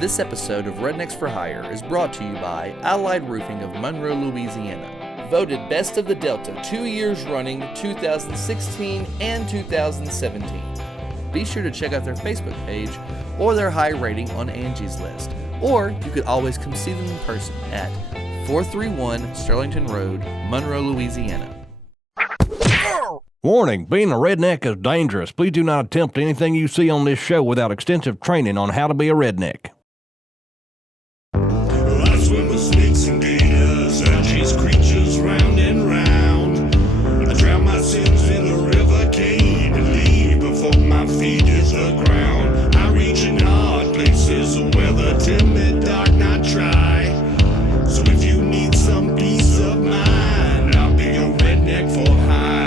This episode of Rednecks for Hire is brought to you by Allied Roofing of Monroe, Louisiana. Voted Best of the Delta 2 years running, 2016 and 2017. Be sure to check out their Facebook page or their high rating on Angie's List. Or you could always come see them in person at 431 Sterlington Road, Monroe, Louisiana. Warning, being a redneck is dangerous. Please do not attempt anything you see on this show without extensive training on how to be a redneck. I swim with snakes and gators, I chase creatures round and round. I drown my sins in a river cave and leave before my feet hit the ground. I reach in hard places where the timid dark not try. So if you need some peace of mind, I'll be a redneck for hire.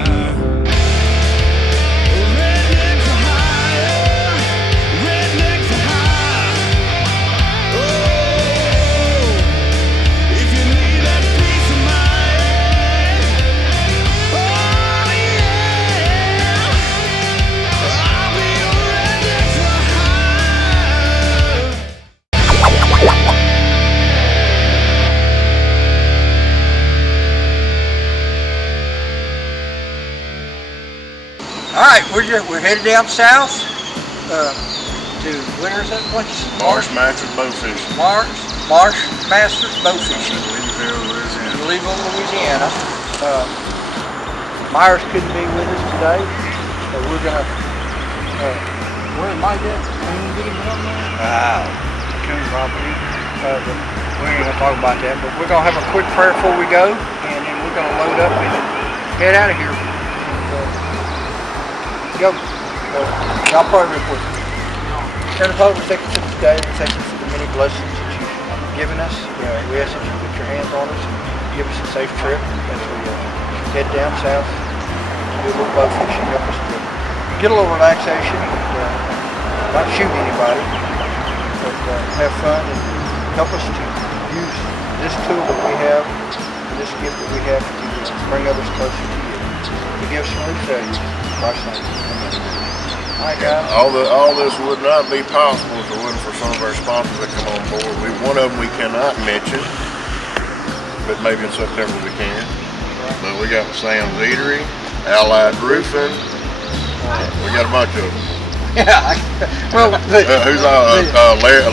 Alright, we're headed down south to, where's that place? Marsh Masters Bow Fishing. Marsh Masters Bow Fishing. Louisiana. Louisville, Louisiana. Myers couldn't be with us today, so we're gonna, where am I at? Can you get him on there? Coon property. We ain't gonna talk about that, but we're gonna have a quick prayer before we go, and then we're gonna load up and head out of here. Go. Y'all pray real quick. Heavenly Father, we thank you for today. We thank you for the many blessings that you've given us. We ask that you put your hands on us and give us a safe trip as we head down south, do a little boat fishing, help us to get a little relaxation, not shoot anybody, but have fun and help us to use this tool that we have, this gift that we have to bring others closer to you. To give some new failures. Hi guys. All this would not be possible if it wasn't for some of our sponsors that come on board. One of them we cannot mention, but maybe in September we can. But we got Sam's Eatery, Allied Roofing. We got a bunch of them. Yeah. Well, who's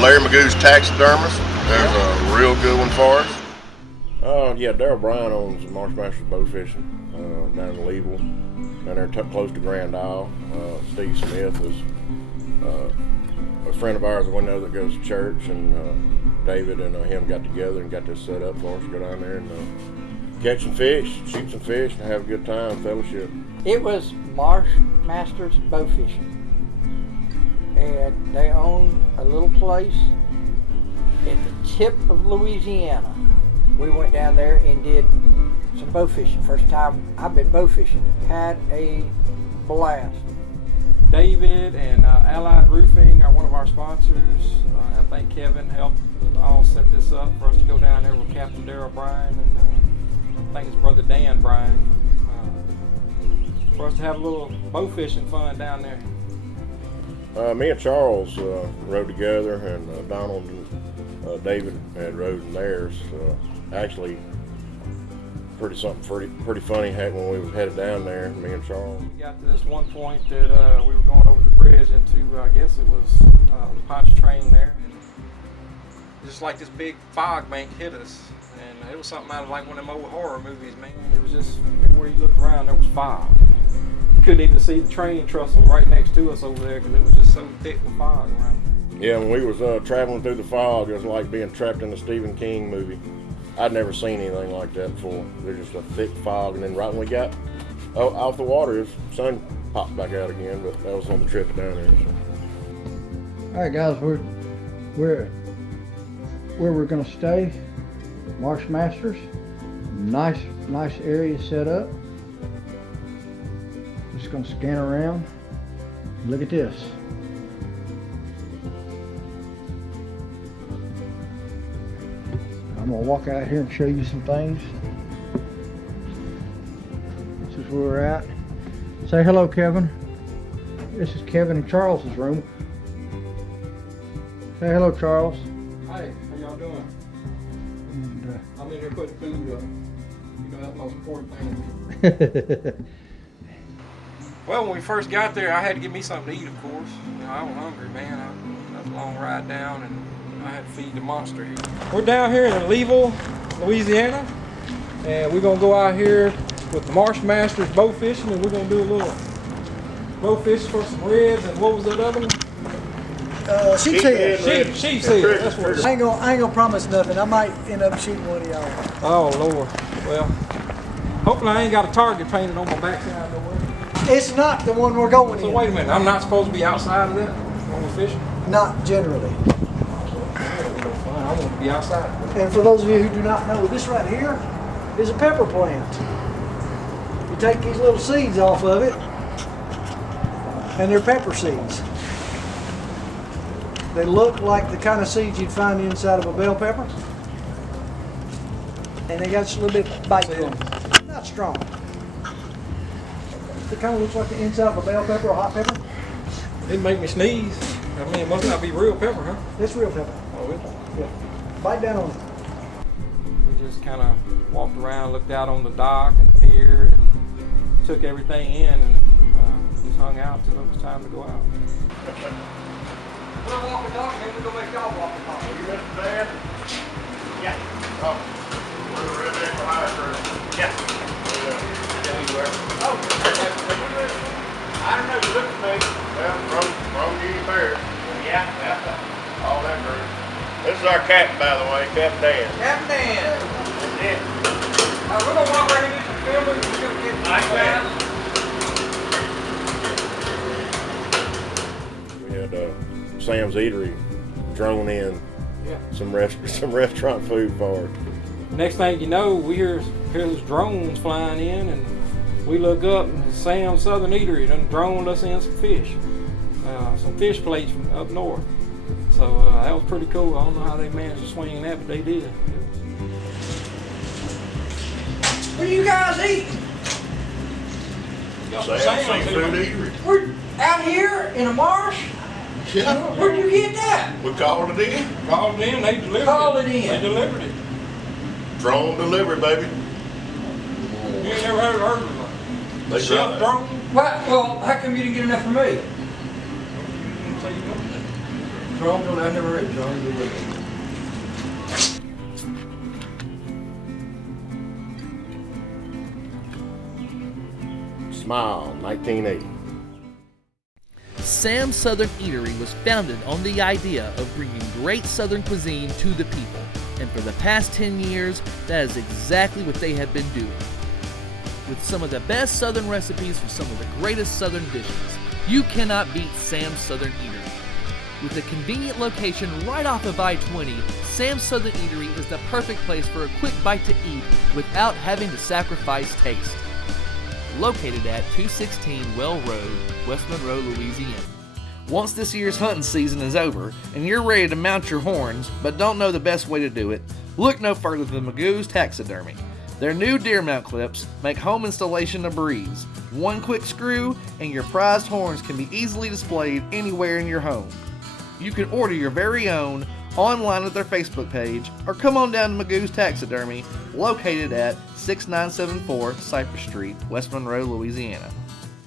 Larry Magoo's Taxidermist? There's a real good one for us. Yeah, Darryl Bryan owns Marsh Masters Bow Fishing down in Louisville, down there close to Grand Isle. Steve Smith is a friend of ours that we know that goes to church, and David and him got together and got this set up for us to go down there and catch some fish, shoot some fish, and have a good time, fellowship. It was Marsh Masters Bow Fishing, and they own a little place at the tip of Louisiana. We went down there and did some bow fishing. First time I've been bow fishing. Had a blast. David and Allied Roofing are one of our sponsors. I think Kevin helped all set this up for us to go down there with Captain Darryl Bryan and I think his brother Dan Bryan, for us to have a little bow fishing fun down there. Me and Charles rode together, and Donald and David had rode in theirs. Actually, pretty funny when we was headed down there, me and Charles. We got to this one point that we were going over the bridge into, I guess it was the Pontchartrain there. And just like this big fog bank hit us, and it was something out of like one of them old horror movies, man. It was just, everywhere you looked around, there was fog. You couldn't even see the train trestle right next to us over there because it was just so thick with fog around. Yeah, when we was traveling through the fog, it was like being trapped in a Stephen King movie. I'd never seen anything like that before. There's just a thick fog, and then right when we got off the water, the sun popped back out again. But that was on the trip down there. So. All right, guys, we're where we're gonna stay. Marsh Masters, nice area set up. Just gonna scan around. Look at this. I'm gonna walk out here and show you some things. This is where we're at. Say hello, Kevin. This is Kevin and Charles's room. Say hello, Charles. Hey, how y'all doing? And, I'm in here putting food up. You know, that's the most important thing. Well, when we first got there, I had to get me something to eat, of course. You know, I was hungry, man. That was a long ride down, and I had to feed the monster here. We're down here in Leeville, Louisiana, and we're gonna go out here with the Marsh Masters bow fishing, and we're gonna do a little bow fish for some reds, and what was that other one? Sheepshead. Sheepshead, that's what it is. I ain't gonna promise nothing. I might end up shooting one of y'all. Oh, Lord. Well, hopefully I ain't got a target painted on my backside nowhere. It's not the one we're going So in. wait a minute, I'm not supposed to be outside of that when we're fishing? Not generally. I want to be outside. And for those of you who do not know, this right here is a pepper plant. You take these little seeds off of it, and they're pepper seeds. They look like the kind of seeds you'd find inside of a bell pepper. And they got just a little bit of bite to them. Not strong. It kind of looks like the inside of a bell pepper or hot pepper. It make me sneeze. I mean, it must not be real pepper, huh? It's real pepper. Oh, is it? Yeah. Bite down on it. We just kind of walked around, looked out on the dock and the pier, and took everything in, and just hung out till it was time to go out. We'll walk the dock, and then we'll go make y'all walk the dock. You Mr. Dad? Yeah. Oh, we're the Rednecks for Hire crew. Yeah. Oh, I don't know, you look at me. Well, from you fair. Yeah. All that crew. This is our captain, by the way, Captain Dan. Captain Dan. That's it. We're going to walk right into the field, and we're going to get Nice man. We had Sam's Eatery drone in some restaurant food for us. Next thing you know, we hear those drones flying in, and we look up, and Sam's Southern Eatery done droned us in some fish plates from up north. So that was pretty cool. I don't know how they managed to swing that, but they did. What are you guys eating? Sam's Seafood Eatery. We're out here in a marsh? Yeah. Where'd you get that? We called it in. Called in, they delivered Called it in. They delivered it. Drone delivery, baby. You ain't never heard of it. They Chef drive. drone? What? Well, how come you didn't get enough for me? Drone, I've never heard of drone delivery. Smile, 1980. Sam's Southern Eatery was founded on the idea of bringing great Southern cuisine to the people, and for the past 10 years, that is exactly what they have been doing. With some of the best Southern recipes for some of the greatest Southern dishes, you cannot beat Sam's Southern Eatery. With a convenient location right off of I-20, Sam's Southern Eatery is the perfect place for a quick bite to eat without having to sacrifice taste. Located at 216 Well Road, West Monroe, Louisiana. Once this year's hunting season is over and you're ready to mount your horns but don't know the best way to do it, look no further than Magoo's Taxidermy. Their new deer mount clips make home installation a breeze. One quick screw and your prized horns can be easily displayed anywhere in your home. You can order your very own online at their Facebook page or come on down to Magoo's Taxidermy, located at 6974 Cypress Street, West Monroe, Louisiana.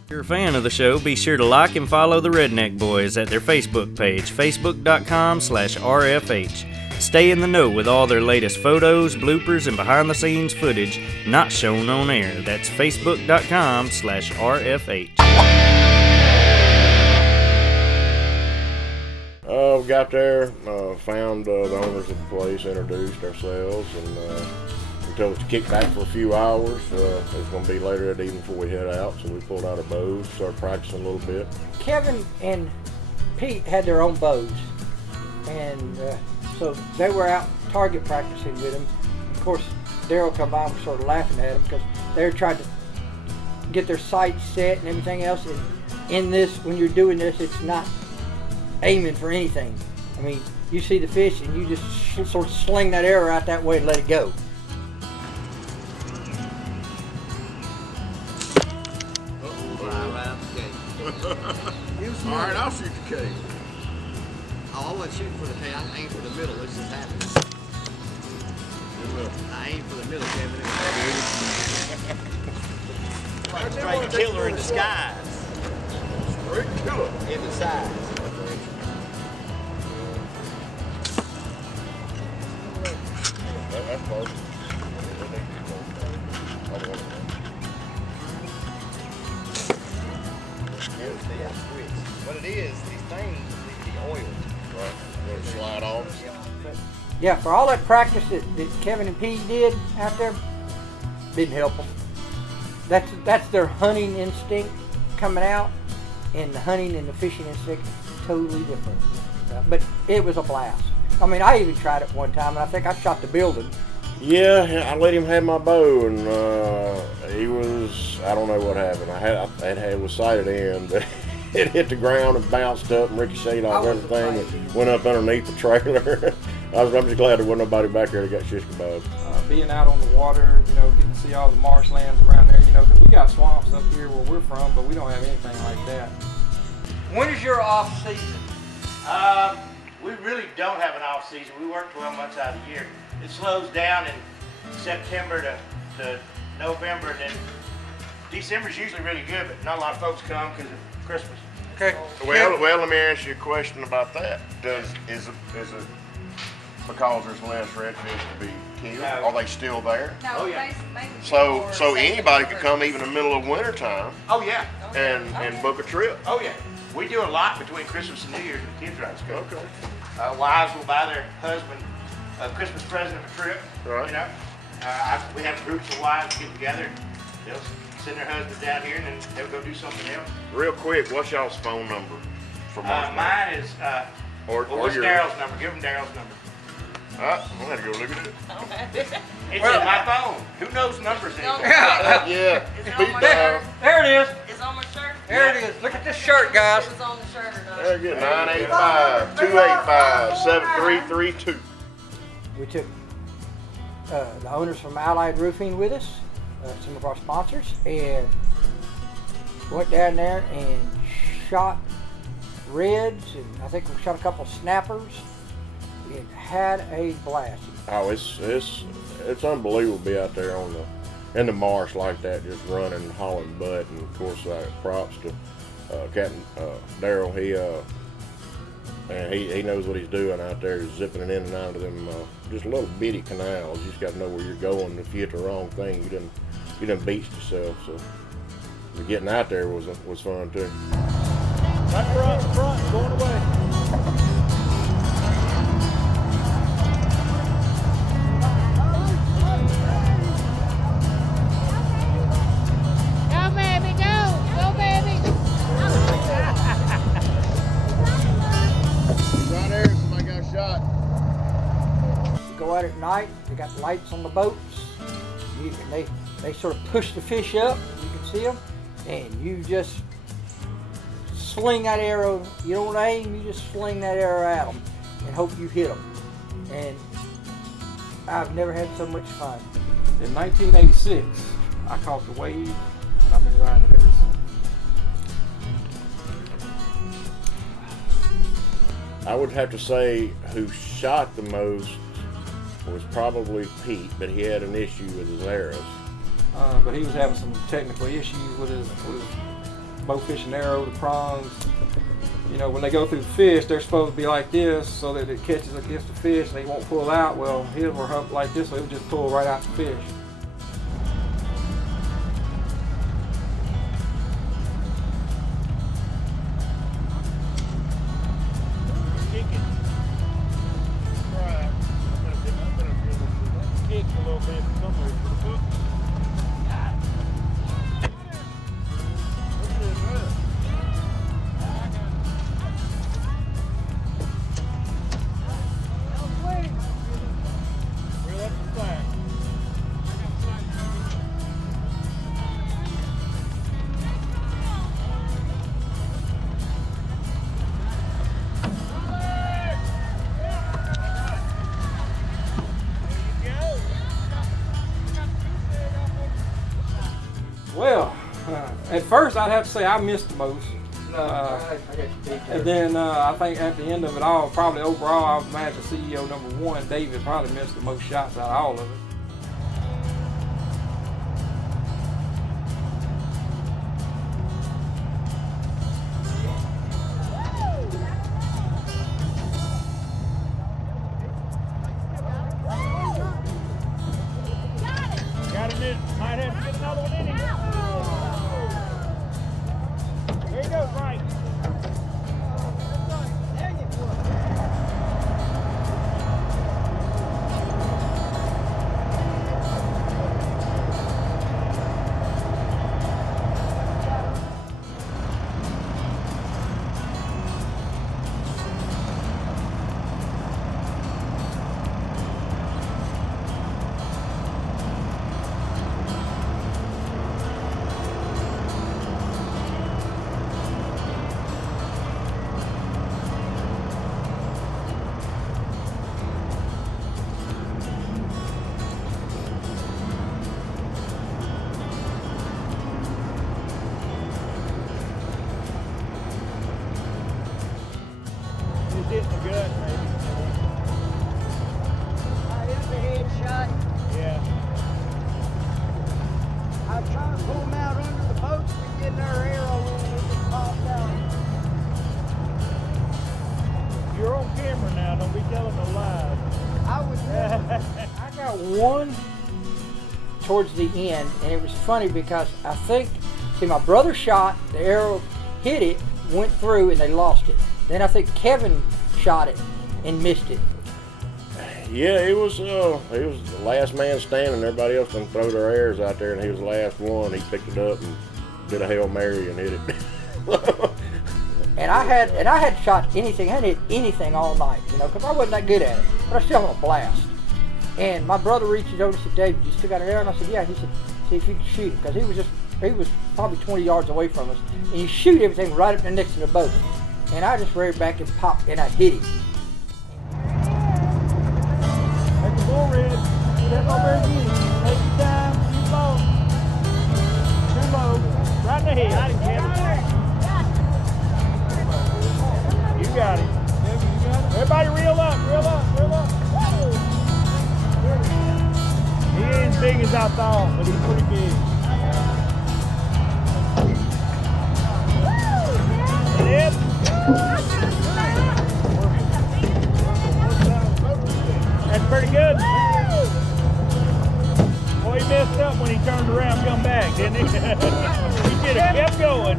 If you're a fan of the show, be sure to like and follow the Redneck Boys at their Facebook page, facebook.com/RFH. Stay in the know with all their latest photos, bloopers, and behind-the-scenes footage not shown on air. That's facebook.com/RFH. We got there, found the owners of the place, introduced ourselves, and we told us to kick back for a few hours. It was going to be later that evening before we head out, so we pulled out our bows, started practicing a little bit. Kevin and Pete had their own bows, and so they were out target practicing with them. Of course, Daryl come by and was sort of laughing at them because they were trying to get their sights set and everything else. And in this, when you're doing this, it's not aiming for anything. I mean, you see the fish and you just sort of sling that arrow out that way and let it go. All right, I'll shoot the cage. I wasn't shooting for the tail. I aimed for the middle. This just happened. I aimed for the middle, Kevin. Straight killer in disguise. Straight killer in disguise. That's close. What it is, these things need to be oiled. Right. Let it slide off. Yeah, for all that practice that Kevin and Pete did out there, didn't help them. That's their hunting instinct coming out, and the hunting and the fishing instinct totally different. But it was a blast. I mean, I even tried it one time, and I think I shot the building. Yeah, I let him have my bow, and he was, I don't know what happened. It was sighted in, but it hit the ground and bounced up and ricocheted off everything and went up underneath the trailer. I'm just glad there wasn't nobody back there that got shish kebabs. Being out on the water, you know, getting to see all the marshlands around there, you know, because we got swamps up here where we're from, but we don't have anything like that. When is your off season? We really don't have an off season. We work 12 months out of the year. It slows down in September to November, and then December's usually really good, but not a lot of folks come because of Christmas. Okay. Well, let me ask you a question about that. Is it because there's less redfish to be killed? No. Are they still there? No, oh, yeah. So anybody could come even in the middle of winter time. Oh yeah. And book a trip. Oh yeah. We do a lot between Christmas and New Year's with kids rides. Okay. Wives will buy their husband a Christmas present of a trip. Right. You know, we have groups of wives get together. They'll send their husbands down here, and then they'll go do something else. Real quick, what's y'all's phone number for Marsh? Mine is. What's Daryl's number? Give him Daryl's number. I'm gonna go look at it. It's in my phone. Who knows numbers anymore? Yeah. There it is. It's on my shirt. There it is. Look at this shirt, guys. It's on the shirt or not. Very good. 985-285-7332. We took the owners from Allied Roofing with us, some of our sponsors, and went down there and shot reds, and I think we shot a couple snappers. It had a blast. Oh, it's unbelievable to be out there in the marsh like that, just running, hauling butt, and of course, props to Captain Daryl. He knows what he's doing out there, zipping it in and out of them just little bitty canals. You just got to know where you're going. If you hit the wrong thing, you done beached yourself. So getting out there was fun too. Right front, going away. Go out at night, they got lights on the boats, and they sort of push the fish up, you can see them, and you just sling that arrow. You don't aim, you just sling that arrow at them and hope you hit them. And I've never had so much fun. In 1986, I caught the wave, and I've been riding it ever since. I would have to say who shot the most was probably Pete, but he had an issue with his arrows. But he was having some technical issues with his bow fishing arrow, the prongs. You know, when they go through the fish, they're supposed to be like this so that it catches against the fish and they won't pull out. Well, his were up like this, so it would just pull right out the fish. Well, at first I'd have to say I missed the most. And then I think at the end of it all, probably overall, I would imagine CEO number 1, David, probably missed the most shots out of all of it. Got him in. Might have to get another one in him. There he goes, right. Hitting the gut, maybe. It's a headshot. Yeah. I tried to pull them out under the boats to get their arrow in and it just popped out. You're on camera now, don't be telling no lies. I was I got one towards the end, and it was funny because I think, see, my brother shot, the arrow hit it, went through, and they lost it. Then I think Kevin shot it and missed it. Yeah, it was the last man standing. Everybody else done throw their arrows out there, and he was the last one. He picked it up and did a Hail Mary and hit it. And I had shot anything. I hadn't hit anything all night, you know, because I wasn't that good at it. But I still had a blast. And my brother reaches over and said, "David, you still got an arrow?" And I said, "Yeah." He said, "See if you can shoot it," because he was probably 20 yards away from us. And you shoot everything right up there next to the boat. And I just reared back and popped, and I hit him. Take the bull red. Step over again. Take your time. Too low. Right in the head. I didn't get it. You got it. Everybody reel up. Reel up. Reel up. He ain't as big as I thought, but he's pretty big. It is. That's pretty good. Boy, he messed up when he turned around and come back, didn't he? He should have kept going.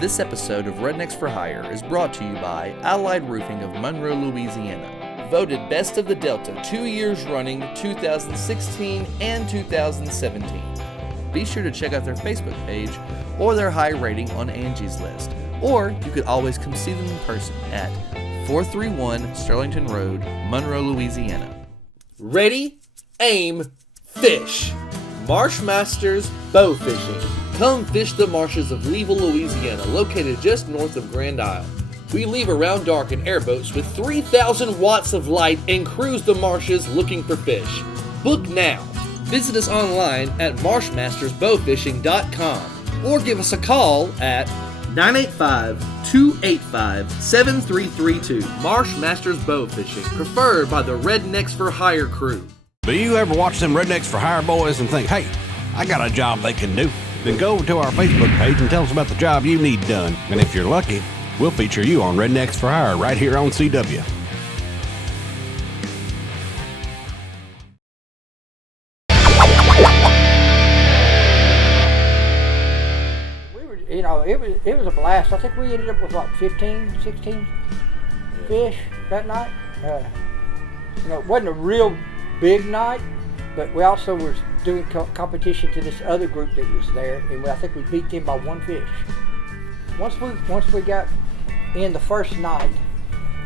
This episode of Rednecks for Hire is brought to you by Allied Roofing of Monroe, Louisiana. Voted Best of the Delta 2 years running, 2016 and 2017. Be sure to check out their Facebook page or their high rating on Angie's List. Or you could always come see them in person at 431 Sterlington Road, Monroe, Louisiana. Ready, aim, fish! Marsh Masters Bow Fishing. Come fish the marshes of Leeville, Louisiana, located just north of Grand Isle. We leave around dark in airboats with 3,000 watts of light and cruise the marshes looking for fish. Book now. Visit us online at marshmastersbowfishing.com or give us a call at 985-285-7332. Marsh Masters Bow Fishing, preferred by the Rednecks for Hire crew. Do you ever watch them Rednecks for Hire boys and think, hey, I got a job they can do? Then go over to our Facebook page and tell us about the job you need done. And if you're lucky, we'll feature you on Rednecks for Hire right here on CW. It was a blast. I think we ended up with like 15, 16 fish that night. It wasn't a real big night, but we also were doing competition to this other group that was there, and I think we beat them by one fish. Once we got in the first night,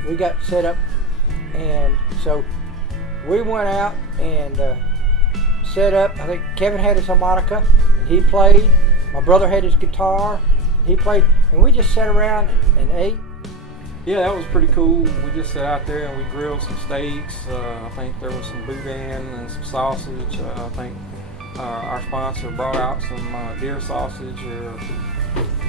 we got set up, and so we went out and set up. I think Kevin had his harmonica, and he played. My brother had his guitar, he played, and we just sat around and ate. Yeah, that was pretty cool. We just sat out there and we grilled some steaks. I think there was some boudin and some sausage. I think our sponsor brought out some deer sausage or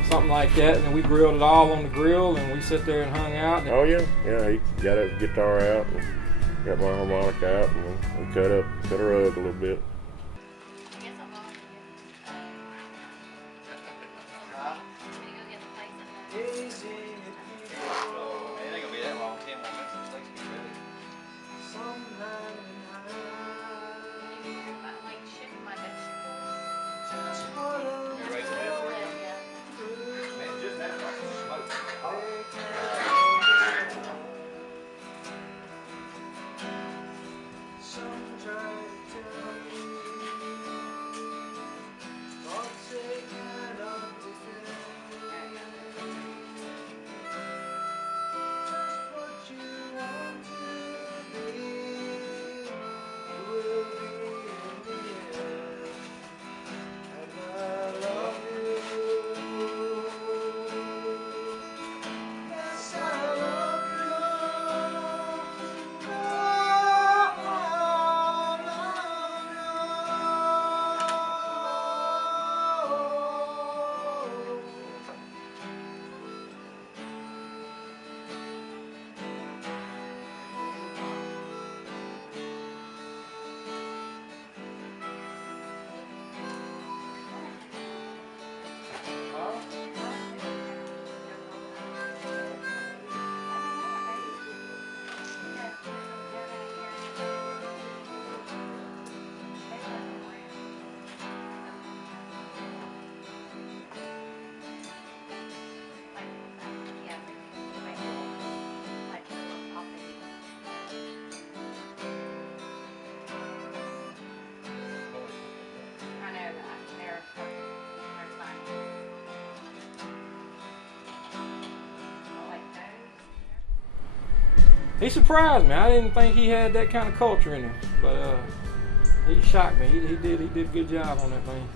something like that, and then we grilled it all on the grill, and we sat there and hung out. Oh yeah, he got his guitar out and got my harmonica out, and we cut a rug a little bit. He surprised me. I didn't think he had that kind of culture in him, but he shocked me. He did a good job on that thing.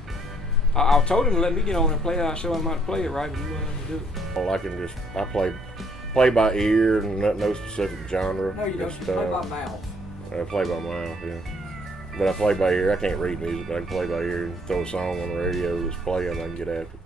I told him to let me get on and play it. I showed him how to play it right, but he wouldn't let me do it. Well, I play by ear and no specific genre. No, you don't. You play by mouth. I play by mouth, yeah. But I play by ear. I can't read music, but I can play by ear and throw a song on the radio that's playing. I can get after it.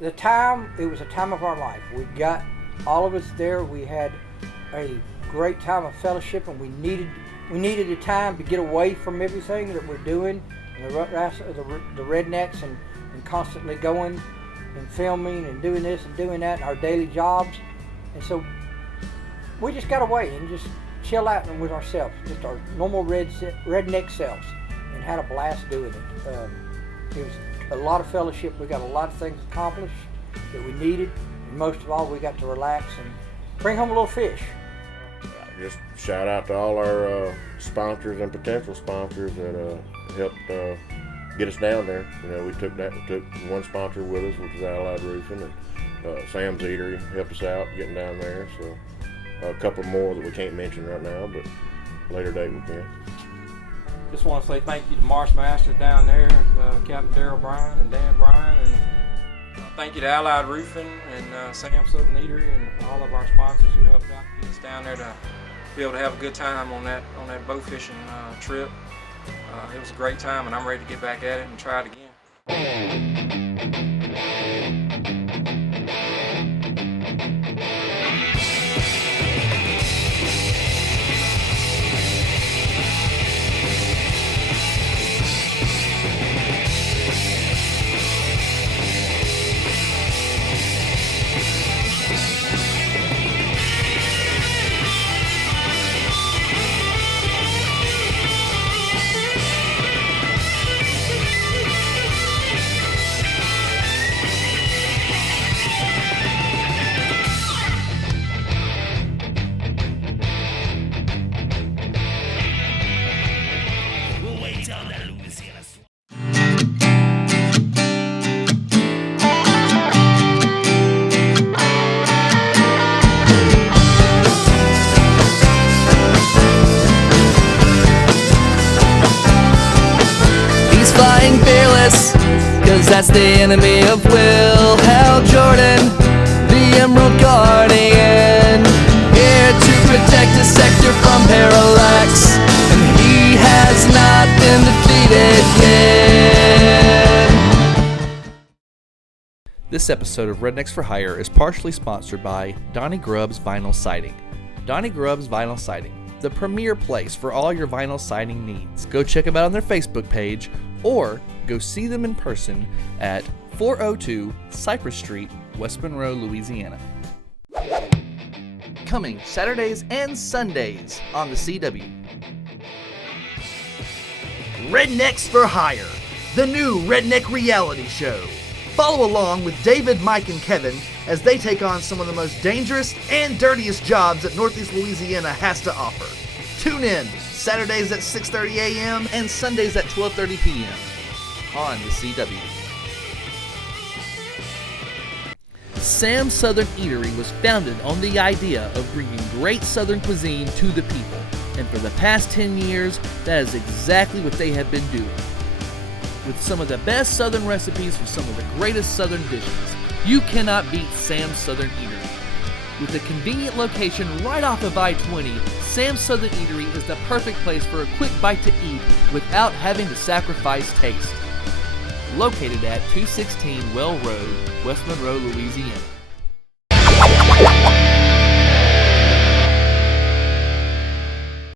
The time, it was a time of our life. We got all of us there. We had a great time of fellowship, and we needed a time to get away from everything that we're doing, and the Rednecks, and constantly going. and filming and doing this and doing that and our daily jobs. And so we just got away and just chill out with ourselves, just our normal redneck selves, and had a blast doing it. It was a lot of fellowship. We got a lot of things accomplished that we needed, and most of all, we got to relax and bring home a little fish. Just shout out to all our sponsors and potential sponsors that helped get us down there. You know, we took one sponsor with us, which is Allied Roofing, and Sam's Eatery helped us out getting down there. So a couple more that we can't mention right now, but later date we can. Just want to say thank you to Marsh Masters down there, Captain Daryl Bryan and Dan Bryan, and thank you to Allied Roofing and Sam's Southern Eatery and all of our sponsors who helped out get us down there to be able to have a good time on that bow fishing trip. It was a great time, and I'm ready to get back at it and try it again. Flying fearless, cause that's the enemy of Will. Hal Jordan, the Emerald Guardian, here to protect his sector from parallax, and he has not been defeated yet. This episode of Rednecks for Hire is partially sponsored by Donnie Grubbs Vinyl Siding. Donnie Grubbs Vinyl Siding, the premier place for all your vinyl siding needs. Go check them out on their Facebook page, or go see them in person at 402 Cypress Street, West Monroe, Louisiana. Coming Saturdays and Sundays on the CW. Rednecks for Hire, the new redneck reality show. Follow along with David, Mike, and Kevin as they take on some of the most dangerous and dirtiest jobs that Northeast Louisiana has to offer. Tune in Saturdays at 6:30 a.m. and Sundays at 12:30 p.m. on the CW. Sam's Southern Eatery was founded on the idea of bringing great Southern cuisine to the people, and for the past 10 years, that is exactly what they have been doing. With some of the best Southern recipes for some of the greatest Southern dishes, you cannot beat Sam's Southern Eatery. With a convenient location right off of I-20, Sam's Southern Eatery is the perfect place for a quick bite to eat without having to sacrifice taste. Located at 216 Well Road, West Monroe, Louisiana.